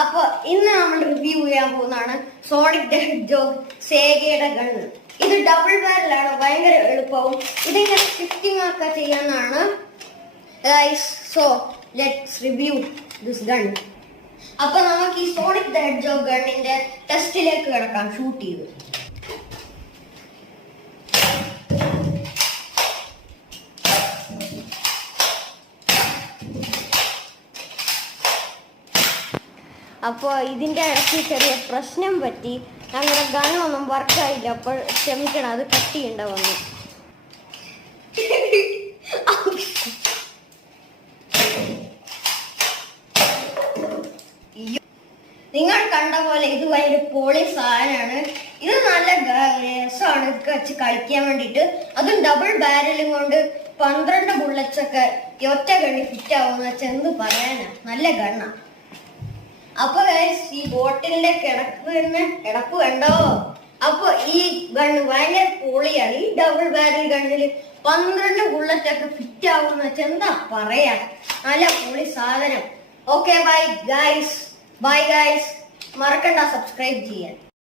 അപ്പൊ ഇന്ന് നമ്മൾ റിവ്യൂ ചെയ്യാൻ പോകുന്നതാണ് സോണിക് ദ ഹെഡ്ജോഗ് സേഗയുടെ ഗണ്ണ്. ഇത് ഡബിൾ ബാരലാണ്, ഭയങ്കര എളുപ്പവും. ഇതിങ്ങനെ ഷിഫ്റ്റിംഗ് ഒക്കെ ചെയ്യാനാണ്. So let's review this gun. അപ്പൊ നമുക്ക് ഈ സോണിക് ദ ഹെഡ്ജോഗ് ഗണ്ണിന്റെ ടെസ്റ്റിലേക്ക് കിടക്കാം. ഷൂട്ട് ചെയ്തു. അപ്പോൾ ഇതിൻ്റെ ഇടയ്ക്ക് ചെറിയ പ്രശ്നം പറ്റി, ഞങ്ങളുടെ ഗണ്ണൊന്നും വർക്കായില്ല. അപ്പോൾ ക്ഷമിക്കണം, അത് കട്ട് ചെയ്യേണ്ട വന്നു. നിങ്ങൾ കണ്ട പോലെ ഇത് ഭയങ്കര പൊളി സാധനമാണ്. ഇത് നല്ല രസമാണ് ഇതൊക്കെ വെച്ച് കളിക്കാൻ വേണ്ടിയിട്ട്. അതും ഡബിൾ ബാരലും കൊണ്ട് 12 ബുള്ളറ്റ്സ് ഒക്കെ ഒറ്റ ഗണ്ണി ഫിറ്റ് ആവുമെന്ന് വെച്ചാൽ എന്ത് പറയാനാ, നല്ല ഗണ്ണാ. അപ്പൊ ഈ ബോട്ടിലിന്റെ കിടപ്പ് കണ്ടോ? അപ്പൊ ഈ ഗണ്ണ് ഭയങ്കര പൊളിയാണ്. ഈ ഡബിൾ ബാരൽ ഗണ്ണില് 12 ബുള്ളറ്റ് ഒക്കെ ഫിറ്റ് ആവുമെന്ന് വെച്ചാൽ എന്താ പറയാ, നല്ല പൊളി സാധനം. ഓക്കെ ബൈ ഗൈസ്, മറക്കണ്ട സബ്സ്ക്രൈബ് ചെയ്യാൻ.